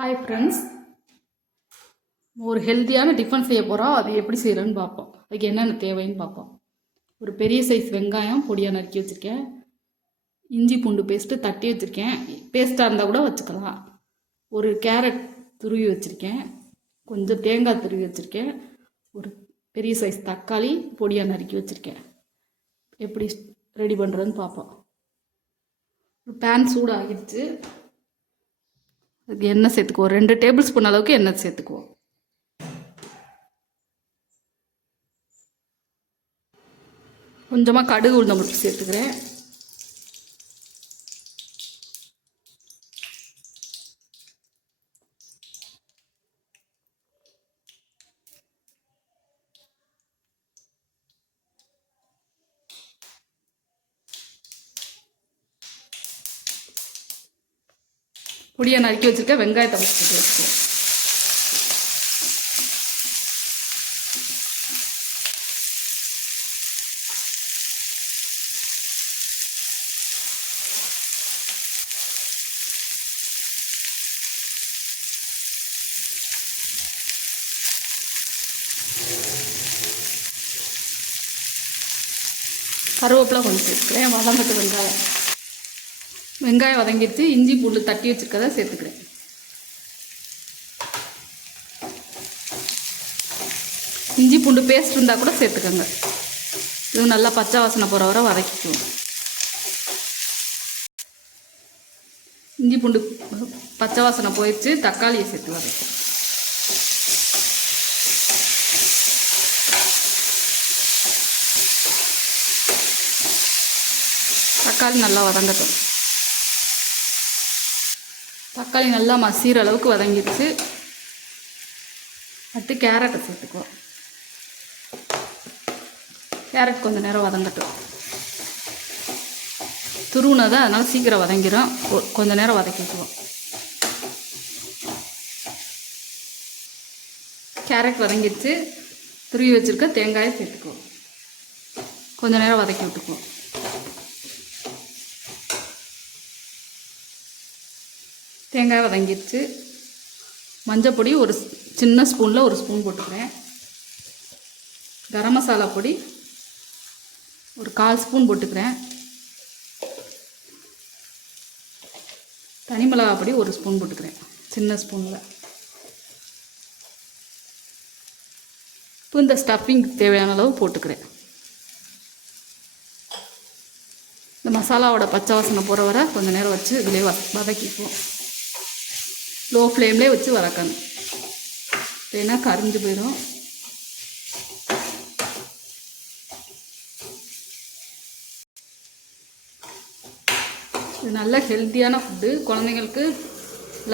Hi friends, ஒரு ஹெல்த்தியான tiffin செய்ய போகிறோம். அது எப்படி செய்கிறேன்னு பார்ப்போம். அதுக்கு என்னென்ன தேவைன்னு பார்ப்போம். ஒரு பெரிய சைஸ் வெங்காயம் பொடியாக நறுக்கி வச்சுருக்கேன். இஞ்சி பூண்டு பேஸ்ட்டு தட்டி வச்சுருக்கேன். பேஸ்ட்டாக இருந்தால் கூட வச்சுக்கலாம். ஒரு கேரட் துருவி வச்சுருக்கேன். கொஞ்சம் தேங்காய் துருவி வச்சுருக்கேன். ஒரு பெரிய சைஸ் தக்காளி பொடியாக நறுக்கி வச்சுருக்கேன். எப்படி ரெடி பண்ணுறதுன்னு பார்ப்போம். ஒரு பேன் சூடாகிடுச்சு. அதுக்கு எண்ணெய் சேர்த்துக்குவோம். 2 டேபிள் ஸ்பூன் அளவுக்கு எண்ணெய் சேர்த்துக்குவோம். கொஞ்சமாக கடுகு உளுந்தம் பருப்பு சேர்த்துக்கிறேன். பொடியாக நறுக்கி வச்சுருக்க வெங்காயத்தை வச்சுட்டு வச்சுக்குவோம். கருவேப்பிலை கொஞ்சம் சேர்த்துக்கிறேன். வதங்கட்டு வெங்காயம் வதங்கிடுச்சு. இஞ்சி பூண்டு தட்டி வச்சுருக்கதை சேர்த்துக்கிறேன். இஞ்சி பூண்டு பேஸ்ட் இருந்தால் கூட சேர்த்துக்கோங்க. இது நல்லா பச்சை வாசனை போகிற வரை வதக்கிக்குவோம். இஞ்சி பூண்டு பச்சை வாசனை போயிடுச்சு. தக்காளியை சேர்த்து வதக்குவோம். தக்காளி நல்லா வதங்கட்டும். தக்காளி நல்லா மசிகிற அளவுக்கு வதங்கிடுச்சு. அடுத்து கேரட்டை சேர்த்துக்குவோம். கேரட் கொஞ்சம் நேரம் வதங்கட்டும். துருவுனதை அதனால் சீக்கிரம் வதங்கிடும். கொஞ்சம் நேரம் வதக்கிக்குவோம். கேரட் வதங்கிடுச்சு. துருவி வச்சுருக்க தேங்காயை சேர்த்துக்குவோம். கொஞ்சம் நேரம் வதக்கி விட்டுக்குவோம். தேங்காய் வதங்கிடுச்சு. மஞ்சள் பொடி ஒரு சின்ன ஸ்பூனில் ஒரு ஸ்பூன் போட்டுக்கிறேன். கரம் மசாலா பொடி ஒரு 1/4 ஸ்பூன் போட்டுக்கிறேன். தனி மிளகா பொடி ஒரு ஸ்பூன் போட்டுக்கிறேன், சின்ன ஸ்பூனில். இப்போ இந்த ஸ்டஃபிங் தேவையான அளவு போட்டுக்கிறேன். இந்த மசாலாவோட பச்சை வாசனை போகிற வரை கொஞ்சம் நேரம் வச்சு இதிலே வதக்கிக்குவோம். லோ ஃப்ளேம்லேயே வச்சு வதக்கணும், இல்லைன்னா கரிஞ்சு போயிடும். இது நல்ல ஹெல்த்தியான ஃபுட்டு. குழந்தைங்களுக்கு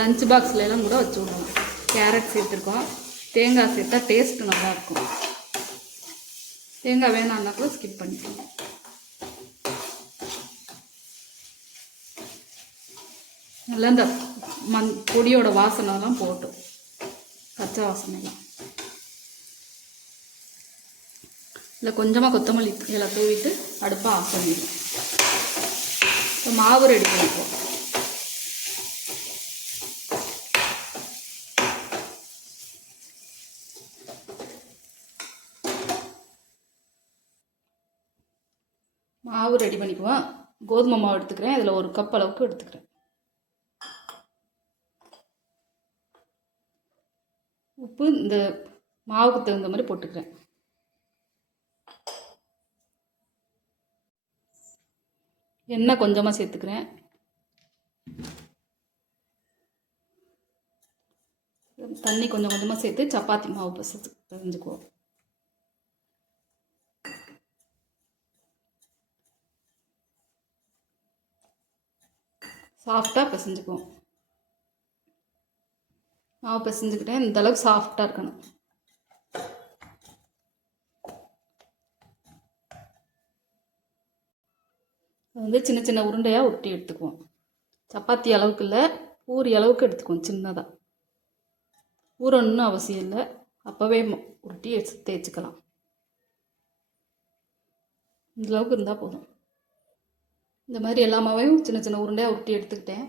லஞ்ச் பாக்ஸ்லாம் கூட வச்சு விடலாம். கேரட் சேர்த்துருக்கோம். தேங்காய் சேர்த்தா டேஸ்ட்டு நல்லாயிருக்கும். தேங்காய் வேணான்னா கூட ஸ்கிப் பண்ணிக்கலாம். நல்லா இந்த பொடியோட வாசனைலாம் போட்டும், பச்சை வாசனைலாம். இல்லை கொஞ்சமாக கொத்தமல்லி இலை தூவிட்டு அடுப்பை ஆஃப் பண்ணிடுவோம். இப்போ மாவு ரெடி பண்ணிக்குவோம். மாவு ரெடி பண்ணிக்குவோம். கோதுமை மாவு எடுத்துக்கிறேன். இதில் 1 கப் அளவுக்கு எடுத்துக்கிறேன். உப்பு இந்த மாவுக்கு தகுந்த மாதிரி போட்டுக்கிறேன். எண்ணெய் கொஞ்சமாக சேர்த்துக்கிறேன். தண்ணி கொஞ்சம் கொஞ்சமாக சேர்த்து சப்பாத்தி மாவு பிசைஞ்சுக்குவோம். சாஃப்டாக பிசைஞ்சுக்குவோம். மாவு பிசைஞ்சுக்கிட்டேன். இந்த அளவுக்கு சாஃப்டாக இருக்கணும். அது சின்ன சின்ன உருண்டையாக உருட்டி எடுத்துக்குவோம். சப்பாத்தி அளவுக்கு இல்லை, பூரி அளவுக்கு எடுத்துக்குவோம். சின்னதாக ஊறணும்னு அவசியம் இல்லை. அப்போவே உருட்டி தேய்ச்சிக்கலாம். இந்த அளவுக்கு இருந்தால் போதும். இந்த மாதிரி எல்லா மாவையும் சின்ன சின்ன உருண்டையாக உருட்டி எடுத்துக்கிட்டேன்.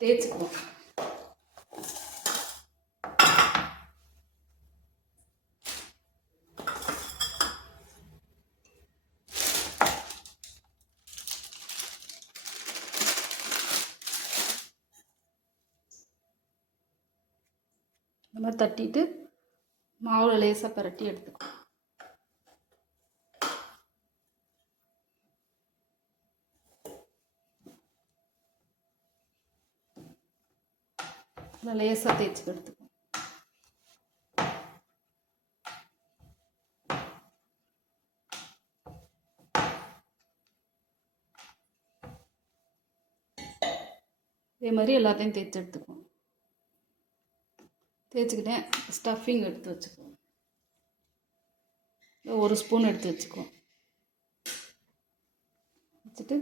தேய்ச்சிக்குவோம். மாதிரி தட்டிட்டு மாவில் லேசாக பரட்டி எடுத்துக்கோ. லேசாக தேய்ச்சி எடுத்துக்கோ. இதே மாதிரி எல்லாத்தையும் தேய்ச்சி எடுத்துக்குவோம். தேய்ச்சிக்கிட்டேன். ஸ்டஃபிங் எடுத்து வச்சுக்குவோம். ஒரு ஸ்பூன் எடுத்து வச்சுக்குவோம். வச்சுட்டு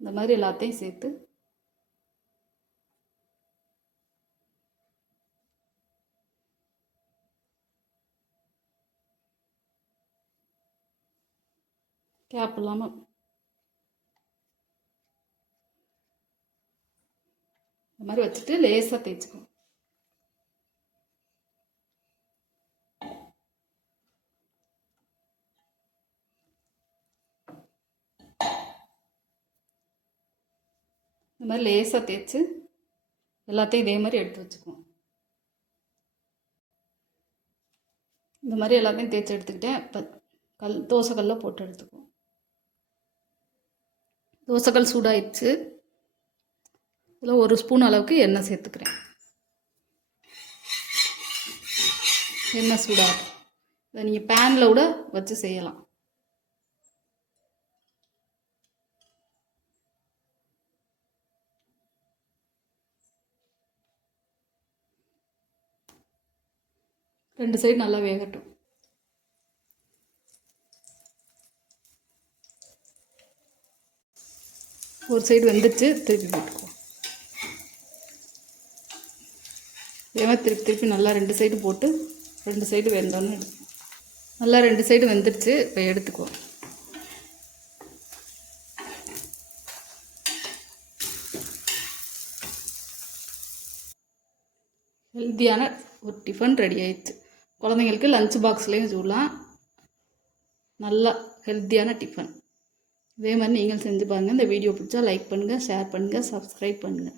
இந்த மாதிரி எல்லாத்தையும் சேர்த்து கேப் இல்லாமல் இந்த மாதிரி வச்சுட்டு லேசாக தேய்ச்சிக்குவோம். இந்த மாதிரி லேசாக தேய்ச்சி எல்லாத்தையும் இதே மாதிரி எடுத்து வச்சுக்குவோம். இந்த மாதிரி எல்லாத்தையும் தேய்ச்சி எடுத்துக்கிட்டேன். இப்போ தோசைக்கல்லில் போட்டு எடுத்துக்குவோம். தோசைக்கல் சூடாயிடுச்சு. இதில் ஒரு ஸ்பூன் அளவுக்கு எண்ணெய் சேர்த்துக்கிறேன். எண்ணெய் சூடாகும். இதை நீங்கள் பேனில் கூட வச்சு செய்யலாம். ரெண்டு சைடு நல்லா வேகட்டும். ஒரு சைடு வெந்துச்சு, திருப்பி போட்டுக்குவோம். இதே மாதிரி திருப்பி நல்லா ரெண்டு சைடு போட்டு ரெண்டு சைடு வெந்தோன்னு எடுத்துக்குவோம். நல்லா ரெண்டு சைடு வெந்துருச்சு. இப்போ எடுத்துக்குவோம். ஹெல்த்தியான ஒரு டிஃபன் ரெடி ஆயிடுச்சு. குழந்தைங்களுக்கு லஞ்ச் பாக்ஸ்லேயும் சூடலாம். நல்லா ஹெல்த்தியான டிஃபன். இதே மாதிரி நீங்கள் செஞ்சு பாருங்கள். இந்த வீடியோ பிடிச்சா லைக் பண்ணுங்கள், ஷேர் பண்ணுங்கள், சப்ஸ்கிரைப் பண்ணுங்கள்.